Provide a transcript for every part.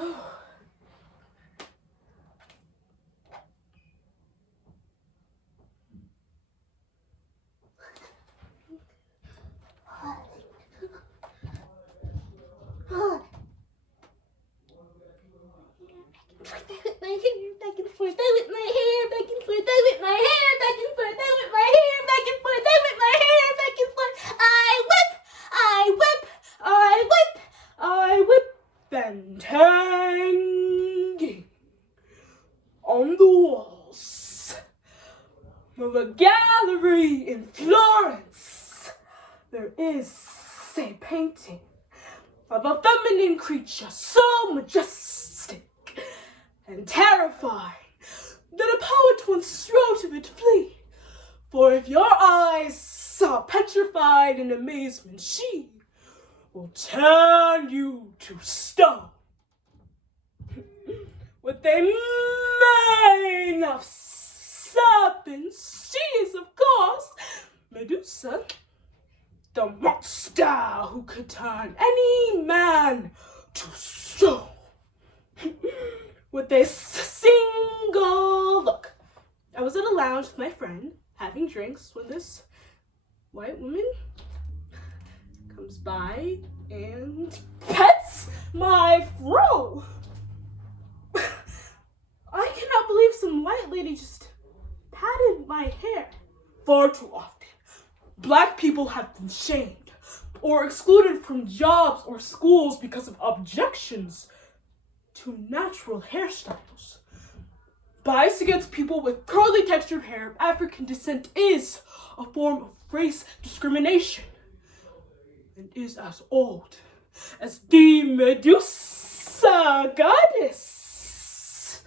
Back and forth with my hair, back and forth with my hair, back and forth with my hair, back and forth with my hair, back and forth. I whip, and hanging on the walls of a gallery in Florence, there is a painting of a feminine creature so majestic and terrifying that a poet once wrote of it, flee, for if your eyes are petrified in amazement, she will turn you to stone. With a mane of serpents, she is, of course, Medusa, the monster who could turn any man to stone. With a single look. I was at a lounge with my friend, having drinks, when this white woman comes by and pets my fro. I cannot believe some white lady just patted my hair. Far too often, Black people have been shamed or excluded from jobs or schools because of objections to natural hairstyles. Bias against people with curly textured hair of African descent is a form of race discrimination and is as old as the Medusa goddess,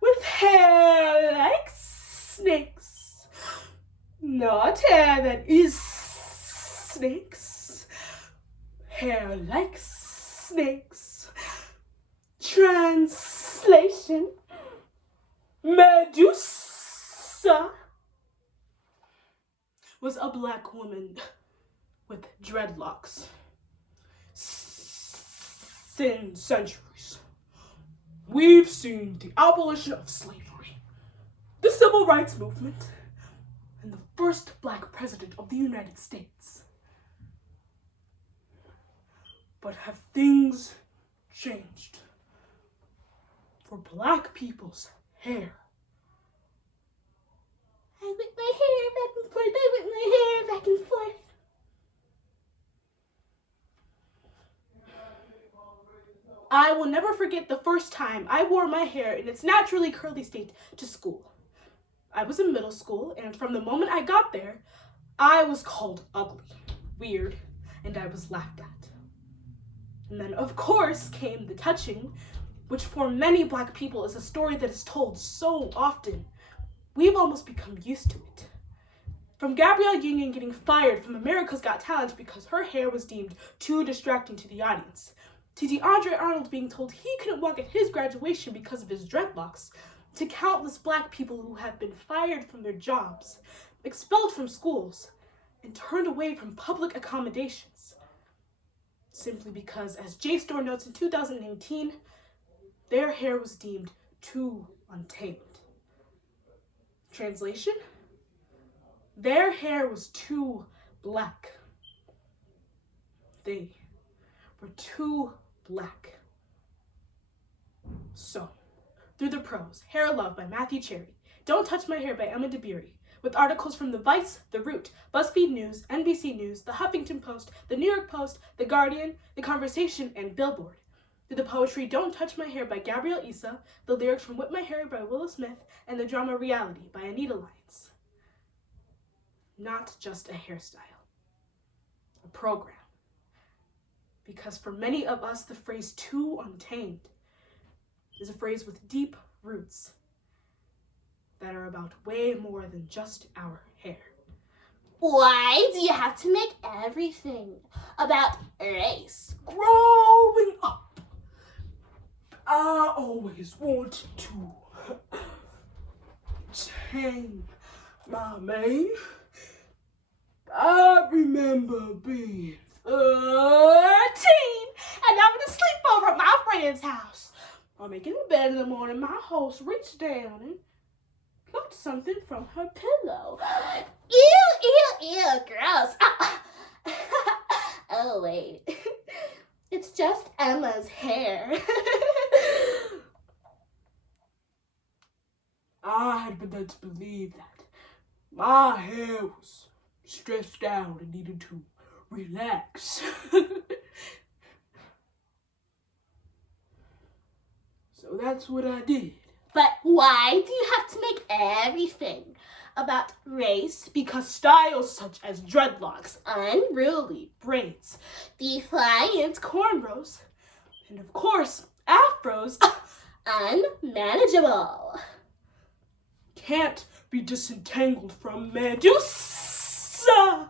with hair like snakes, not hair that is snakes, hair like snakes. Translation: Medusa was a Black woman with dreadlocks. Since centuries, we've seen the abolition of slavery, the civil rights movement, and the first Black president of the United States. But have things changed for Black people's hair? I whip my hair back and forth, I whip my hair back and forth. I will never forget the first time I wore my hair in its naturally curly state to school. I was in middle school, and from the moment I got there, I was called ugly, weird, and I was laughed at. And then, of course, came the touching, which for many Black people is a story that is told so often, we've almost become used to it. From Gabrielle Union getting fired from America's Got Talent because her hair was deemed too distracting to the audience, to DeAndre Arnold being told he couldn't walk at his graduation because of his dreadlocks, to countless Black people who have been fired from their jobs, expelled from schools, and turned away from public accommodations, simply because, as JSTOR notes in 2018, their hair was deemed too untamed. Translation: their hair was too Black. They were too Black. So, through the prose, Hair Love by Matthew Cherry, Don't Touch My Hair by Emma DeBerry, with articles from The Vice, The Root, BuzzFeed News, NBC News, The Huffington Post, The New York Post, The Guardian, The Conversation, and Billboard. Through the poetry Don't Touch My Hair by Gabrielle Issa, the lyrics from Whip My Hair by Willow Smith, and the drama Reality by Anita Lyons. Not just a hairstyle, a program. Because for many of us, the phrase too untamed is a phrase with deep roots that are about way more than just our hair. Why do you have to make everything about race? Growing up, I always wanted to tame my mane. I remember being 13 and having a sleepover at my friend's friend's house. I'm making a bed in the morning. My host reached down and plucked something from her pillow. Ew, gross. Oh, wait. It's just Emma's hair. I had been led to believe that my hair was stressed out and needed to relax. So that's what I did. But why do you have to make everything about race? Because styles such as dreadlocks, Unruly, braids, defiant, cornrows, and of course, afros unmanageable. can't be disentangled from Medusa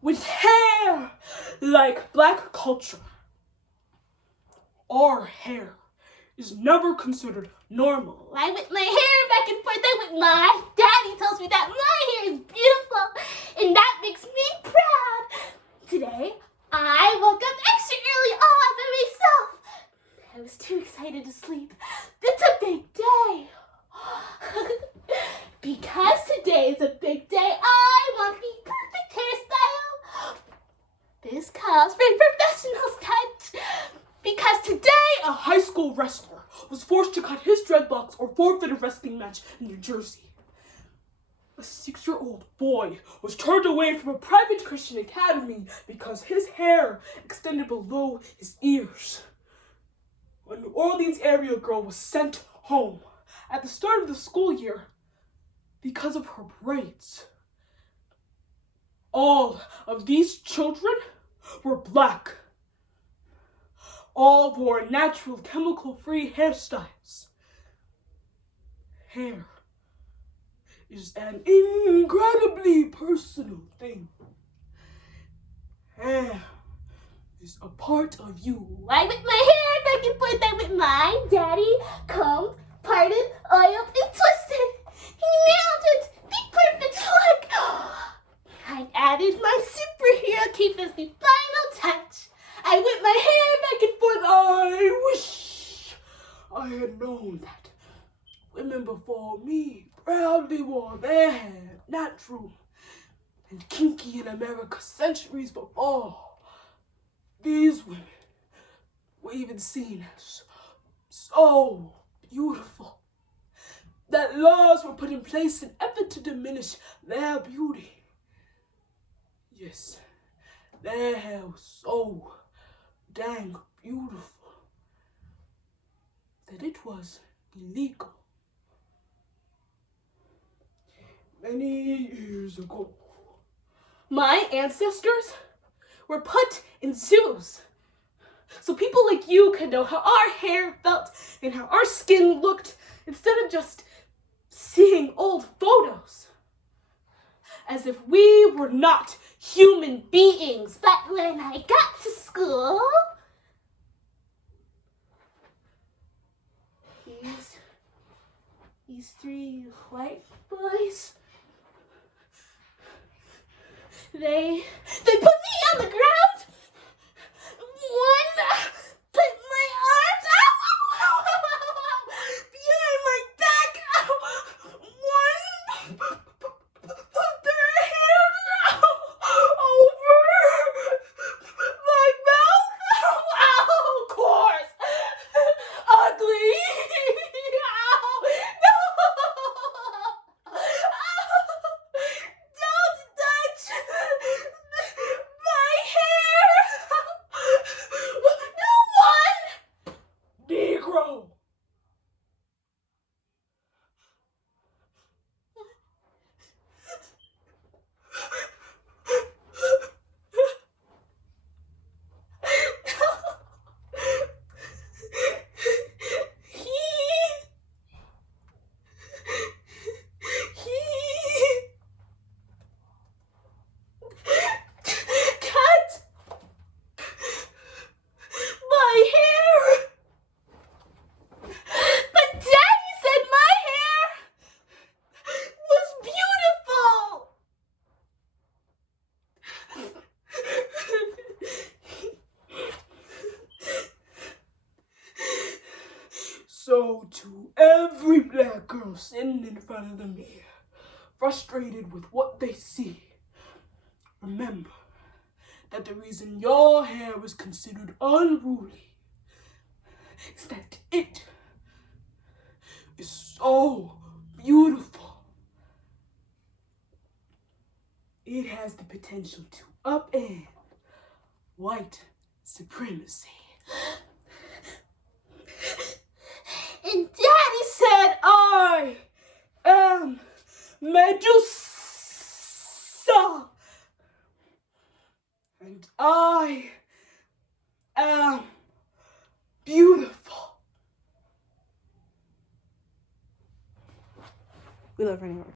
with hair like Black culture. Our hair is never considered normal. I whip my hair back and forth. I whip my daddy tells me that my hair is beautiful, and that makes me proud. Today, I woke up extra early all by myself. I was too excited to sleep. It's a big day. Because today is a big day, I want the perfect hairstyle. This calls for a professional's touch. Because today, A high school wrestler was forced to cut his dreadlocks or forfeit a wrestling match in New Jersey. A 6-year-old boy was turned away from a private Christian academy because his hair extended below his ears. A New Orleans area girl was sent home at the start of the school year because of her braids. All of these children were Black. All wore natural, chemical-free hairstyles. Hair is an incredibly personal thing. Hair is a part of you. I whip my hair back and forth. I whip my daddy combed, parted, oiled, and twisted. He nailed it. The perfect look. I added my superhero cape as the final touch. I whip my hair back and forth. I wish I had known that women before me proudly wore their hair natural and kinky in America centuries before. These women were even seen as so beautiful that laws were put in place in effort to diminish their beauty. Yes, their hair was so dang beautiful that it was illegal. Many years ago, my ancestors were put in zoos so people like you could know how our hair felt and how our skin looked instead of just seeing old photos as if we were not human beings. But when I got to school, these 3 white boys, they put me on the ground. One put my arms behind my back. One put their hands over my mouth. Of course. Ugly. No. Don't touch So to every black girl sitting in front of the mirror, frustrated with what they see, remember that the reason your hair is considered unruly is that it is so beautiful. It has the potential to upend white supremacy. And Daddy said I am Medusa. And I am beautiful. We love Rainy Horror.